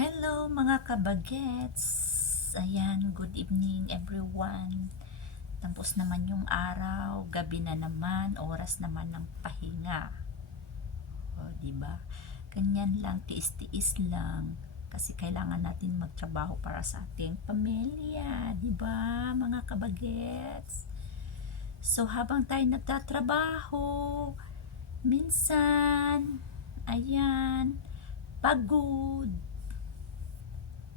Hello mga kabagets! Ayan, good evening everyone. Tapos naman yung araw, gabi na naman, oras naman ng pahinga. O, diba? Ganyan lang, tiis-tiis lang. Kasi kailangan natin magtrabaho para sa ating pamilya, diba mga kabagets? So, habang tayo nagtatrabaho, minsan, ayan, pagod,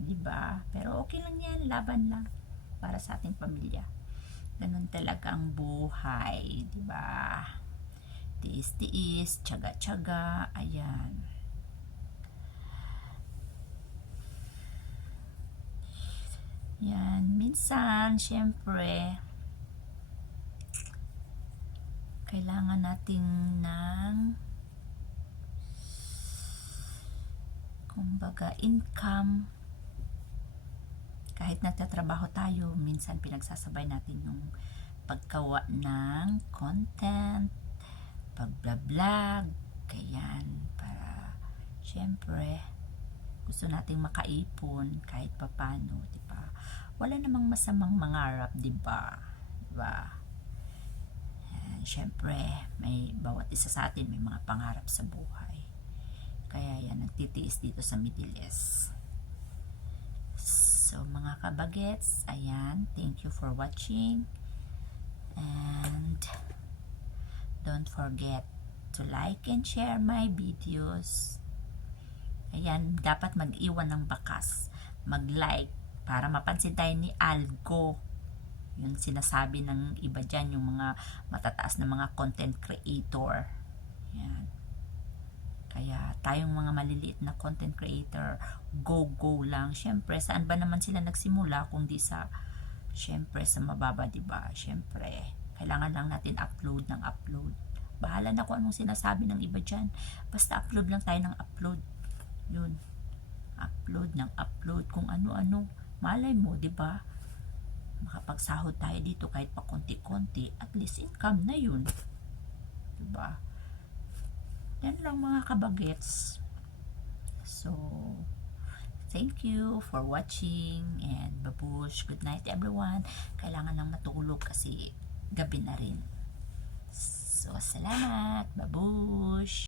diba? Pero okay lang yan, laban lang para sa ating pamilya. Ganun talaga ang buhay, diba? Tiis-tiis, tiyaga-tiyaga, ayan. Yan, minsan, syempre, kailangan natin ng kumbaga income. Kahit nagtatrabaho tayo, minsan pinagsasabay natin yung paggawa ng content, pag-vlog, ganyan, para syempre gusto nating makaipon kahit papano, diba? Wala namang masamang mangarap, diba? Diba? Syempre, may bawat isa sa atin may mga pangarap sa buhay. Kaya yan, nagtitiis dito sa Middle East. So, mga kabagets, ayan, thank you for watching. And don't forget to like and share my videos. Ayan, dapat mag-iwan ng bakas. Mag-like para mapansin tayo ni Algo. Yung sinasabi ng iba dyan, yung mga matataas na mga content creator. Ayan. Kaya tayong mga maliliit na content creator, go lang. Syempre, saan ba naman sila nagsimula kung di sa, syempre, sa mababa, diba? Syempre, kailangan lang natin upload ng upload. Bahala na kung anong sinasabi ng iba dyan. Basta upload lang tayo ng upload. Yun. Upload ng upload kung ano-ano. Malay mo, diba? Makapagsahod tayo dito kahit pa konti-konti. At least income na yun. Diba? Yan lang mga kabagets. So, thank you for watching and babush. Good night everyone. Kailangan lang matulog kasi gabi na rin. So, salamat. Babush.